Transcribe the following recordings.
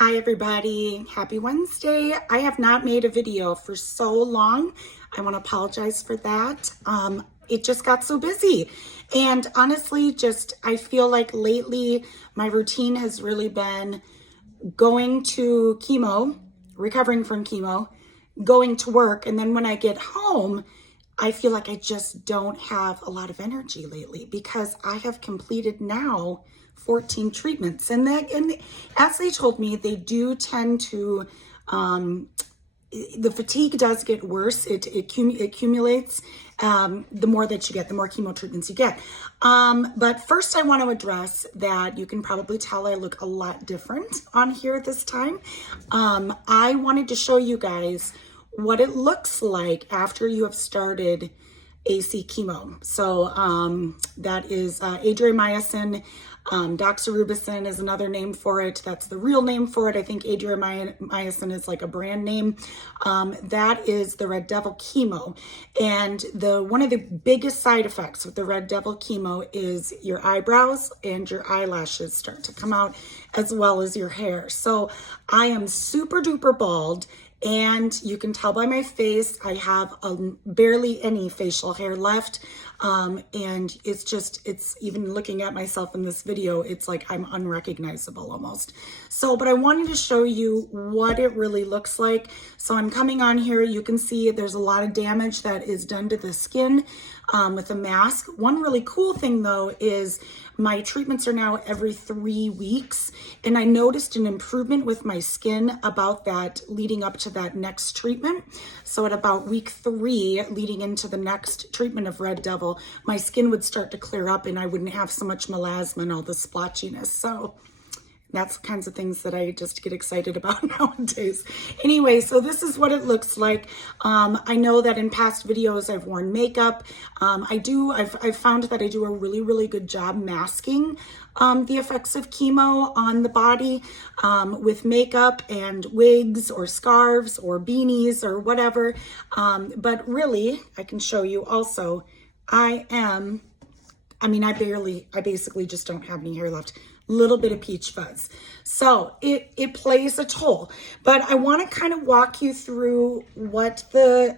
Hi everybody, happy Wednesday. I have not made a video for so long. I want to apologize for that. It just got so busy. And honestly, I feel like lately my routine has really been going to chemo, recovering from chemo, going to work. And then when I get home, I feel like I just don't have a lot of energy lately because I have completed now 14 treatments. And as they told me, they do tend to, the fatigue does get worse. It accumulates the more that you get, the more chemo treatments you get. But first I want to address that you can probably tell I look a lot different on here this time. I wanted to show you guys what it looks like after you have started AC chemo. So that is adriamycin. Doxorubicin is another name for it. That's the real name for it. I think adriamycin is like a brand name. That is the Red Devil Chemo. And one of the biggest side effects with the Red Devil Chemo is your eyebrows and your eyelashes start to come out, as well as your hair. So I am super duper bald. And you can tell by my face, I have barely any facial hair left. And it's even looking at myself in this video, it's like I'm unrecognizable almost. So, but I wanted to show you what it really looks like. So I'm coming on here, you can see there's a lot of damage that is done to the skin with a mask. One really cool thing though is my treatments are now every 3 weeks, and I noticed an improvement with my skin about that leading up to that next treatment. So at about week 3, leading into the next treatment of Red Devil, my skin would start to clear up and I wouldn't have so much melasma and all the splotchiness. So that's the kinds of things that I just get excited about nowadays. Anyway, so this is what it looks like. I know that in past videos I've worn makeup. I've found that I do a really, really good job masking the effects of chemo on the body with makeup and wigs or scarves or beanies or whatever. But really, I can show you also, I basically just don't have any hair left. Little bit of peach fuzz. So it plays a toll, but I want to kind of walk you through what the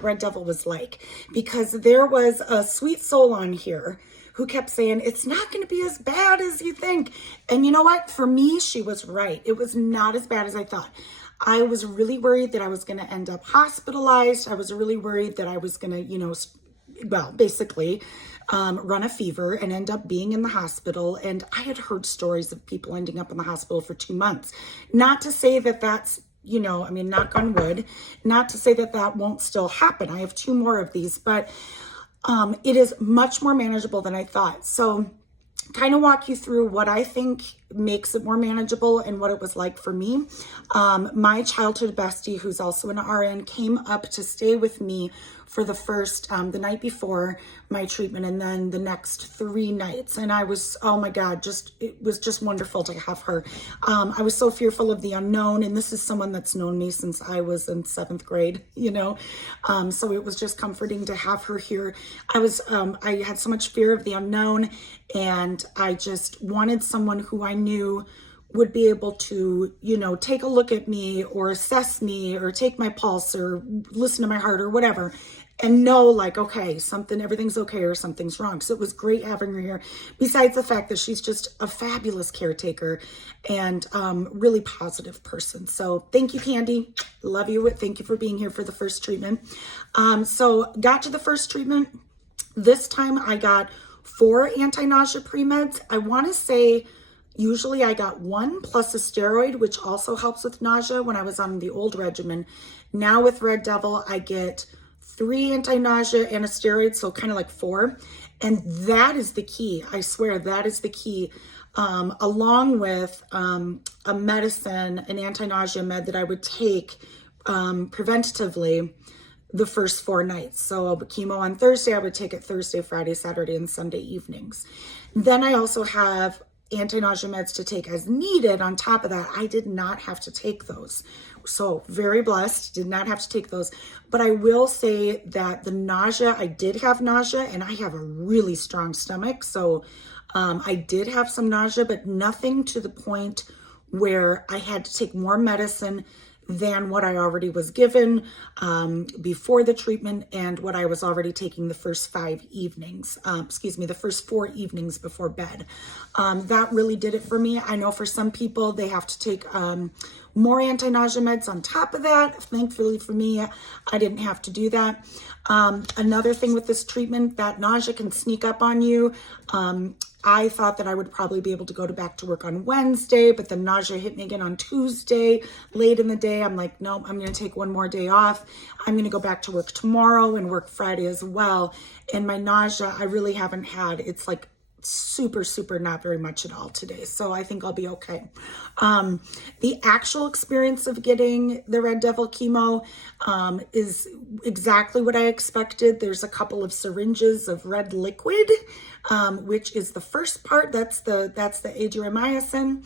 Red Devil was like, because there was a sweet soul on here who kept saying, it's not going to be as bad as you think. And you know what? For me, she was right. It was not as bad as I thought. I was really worried that I was going to end up hospitalized. I was really worried that I was going to, basically run a fever and end up being in the hospital. And I had heard stories of people ending up in the hospital for 2 months. Not to say that that's, knock on wood, not to say that that won't still happen. I have 2 more of these, but it is much more manageable than I thought. So kind of walk you through what I think makes it more manageable and what it was like for me. My childhood bestie, who's also an RN, came up to stay with me for the first, the night before my treatment, and then the next 3 nights. And I was, oh my God, it was just wonderful to have her. I was so fearful of the unknown, and this is someone that's known me since I was in 7th grade, so it was just comforting to have her here. I had so much fear of the unknown, and I just wanted someone who I knew would be able to, take a look at me or assess me or take my pulse or listen to my heart or whatever, and know like, okay, everything's okay or something's wrong. So it was great having her here, besides the fact that she's just a fabulous caretaker and really positive person. So thank you, Candy. Love you. Thank you for being here for the first treatment. So got to the first treatment. This time I got 4 anti-nausea pre-meds. I want to say usually I got 1 plus a steroid, which also helps with nausea when I was on the old regimen. Now with Red Devil, I get 3 anti-nausea and a steroid, so kind of like 4. And that is the key. I swear that is the key. Along with a medicine, an anti-nausea med that I would take preventatively the first 4 nights. So chemo on Thursday, I would take it Thursday, Friday, Saturday, and Sunday evenings. Then I also have anti-nausea meds to take as needed. On top of that, I did not have to take those. So very blessed, did not have to take those. But I will say that the nausea, I did have nausea, and I have a really strong stomach. So I did have some nausea, but nothing to the point where I had to take more medicine than what I already was given before the treatment and what I was already taking the first 5 evenings, the first 4 evenings before bed. That really did it for me. I know for some people, they have to take more anti-nausea meds on top of that. Thankfully for me, I didn't have to do that. Another thing with this treatment, that nausea can sneak up on you. I thought that I would probably be able to go back to work on Wednesday, but the nausea hit me again on Tuesday, late in the day. I'm like, nope, I'm going to take one more day off. I'm going to go back to work tomorrow and work Friday as well. And my nausea, I really haven't had. It's like super not very much at all today, so I think I'll be okay. The actual experience of getting the Red Devil chemo is exactly what I expected. There's a couple of syringes of red liquid, which is the first part. That's the adriamycin,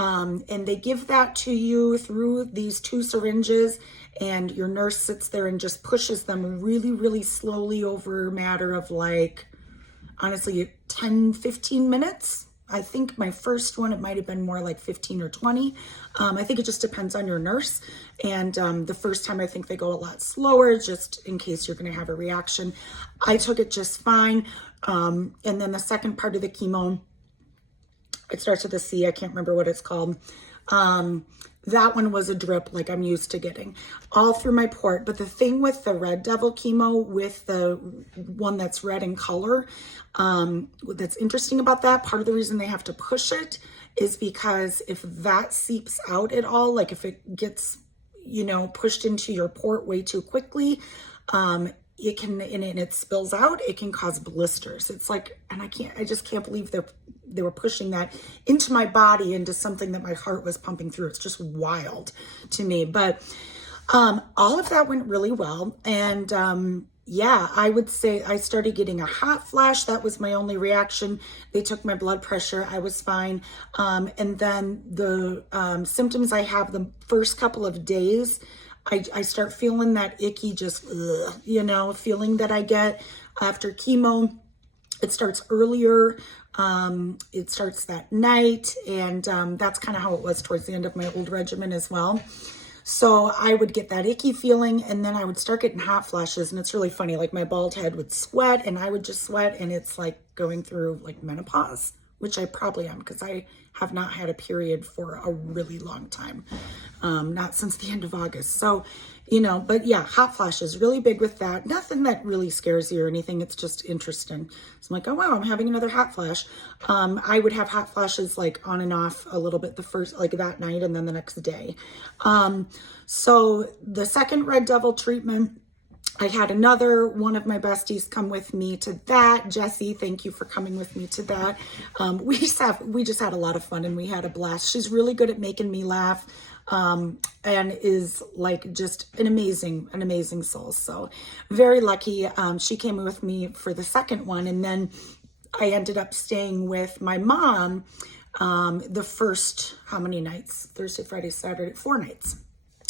and they give that to you through these 2 syringes, and your nurse sits there and just pushes them really slowly over a matter of like, honestly, 10-15 minutes. I think my first one, it might have been more like 15 or 20. I think it just depends on your nurse. And the first time, I think they go a lot slower, just in case you're going to have a reaction. I took it just fine. And then the second part of the chemo, it starts with a C. I can't remember what it's called. That one was a drip like I'm used to getting all through my port. But the thing with the Red Devil chemo, with the one that's red in color, that's interesting about that, part of the reason they have to push it is because if that seeps out at all, like if it gets, pushed into your port way too quickly, it can, and it spills out, it can cause blisters. It's like, and I just can't believe they were pushing that into my body, into something that my heart was pumping through. It's just wild to me. But all of that went really well. And yeah, I would say I started getting a hot flash. That was my only reaction. They took my blood pressure. I was fine. And then the symptoms I have the first couple of days, I start feeling that icky, just, feeling that I get after chemo. It starts earlier. It starts that night. And that's kind of how it was towards the end of my old regimen as well. So I would get that icky feeling, and then I would start getting hot flashes. And it's really funny, like my bald head would sweat and I would just sweat, and it's like going through like menopause, which I probably am, because I have not had a period for a really long time. Not since the end of August. So, but yeah, hot flashes, really big with that. Nothing that really scares you or anything. It's just interesting. So I'm like, oh, wow, I'm having another hot flash. I would have hot flashes like on and off a little bit the first, like that night, and then the next day. So the second Red Devil treatment, I had another one of my besties come with me to that. Jessie, thank you for coming with me to that. We just had a lot of fun, and we had a blast. She's really good at making me laugh, and is like just an amazing soul. So very lucky. She came with me for the second one, and then I ended up staying with my mom the first, how many nights? Thursday, Friday, Saturday, 4 nights.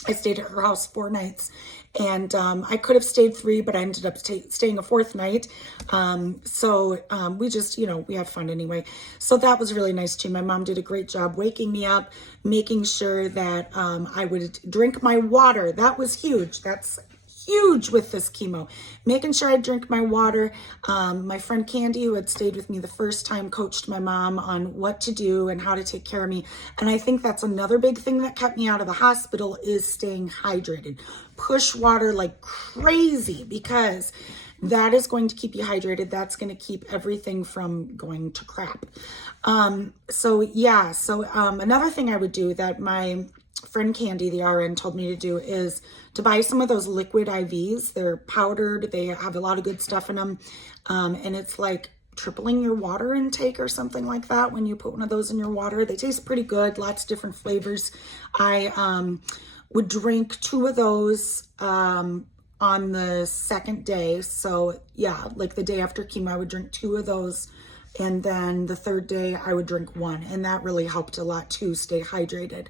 I stayed at her house 4 nights, and I could have stayed 3, but I ended up staying a 4th night. So we just, we had fun anyway. So that was really nice too. My mom did a great job waking me up, making sure that I would drink my water. That was huge. That's huge with this chemo, making sure I drink my water. My friend Candy, who had stayed with me the first time, coached my mom on what to do and how to take care of me. And I think that's another big thing that kept me out of the hospital, is staying hydrated. Push water like crazy, because that is going to keep you hydrated. That's going to keep everything from going to crap. So another thing I would do that my friend Candy, the RN, told me to do is to buy some of those liquid IVs. They're powdered. They have a lot of good stuff in them. And it's like tripling your water intake or something like that when you put one of those in your water. They taste pretty good. Lots of different flavors. I would drink 2 of those on the second day. So yeah, like the day after chemo, I would drink 2 of those. And then the third day I would drink 1. And that really helped a lot too, stay hydrated.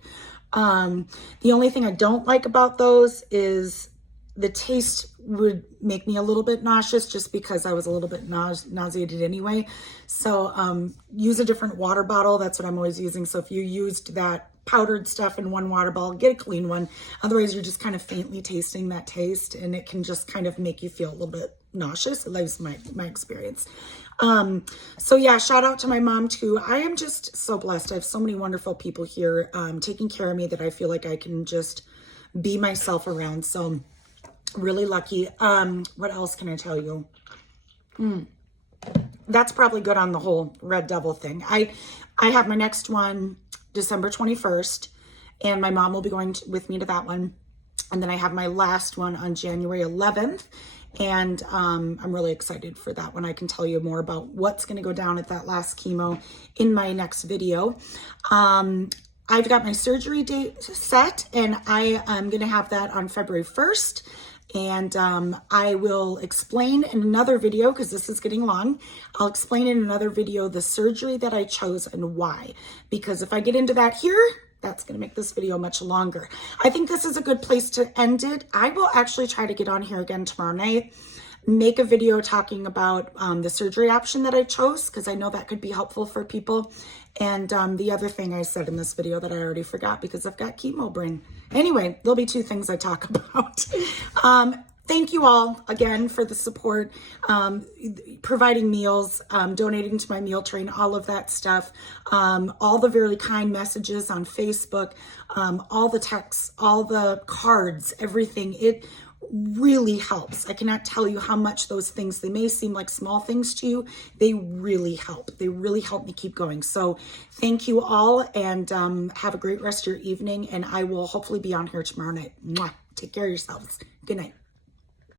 The only thing I don't like about those is the taste would make me a little bit nauseous just because I was a little bit nauseated anyway. So use a different water bottle. That's what I'm always using. So if you used that powdered stuff in one water bottle, get a clean one. Otherwise, you're just kind of faintly tasting that taste, and it can just kind of make you feel a little bit nauseous. At least my experience. So yeah, shout out to my mom too. I am just so blessed. I have so many wonderful people here taking care of me that I feel like I can just be myself around. So really lucky. What else can I tell you? That's probably good on the whole Red Devil thing. I have my next one December 21st, and my mom will be going with me to that one. And then I have my last one on January 11th. And I'm really excited for that one. I can tell you more about what's going to go down at that last chemo in my next video. I've got my surgery date set, and I am going to have that on February 1st. And I will explain in another video, because this is getting long, I'll explain in another video the surgery that I chose and why. Because if I get into that here, that's going to make this video much longer. I think this is a good place to end it. I will actually try to get on here again tomorrow night, make a video talking about the surgery option that I chose, because I know that could be helpful for people. And the other thing I said in this video that I already forgot because I've got chemo brain. Anyway, there'll be two things I talk about. Thank you all again for the support, providing meals, donating to my meal train, all of that stuff, all the very kind messages on Facebook, all the texts, all the cards, everything. It really helps. I cannot tell you how much those things, they may seem like small things to you, they really help. They really help me keep going. So thank you all, and have a great rest of your evening, and I will hopefully be on here tomorrow night. Mwah. Take care of yourselves. Good night.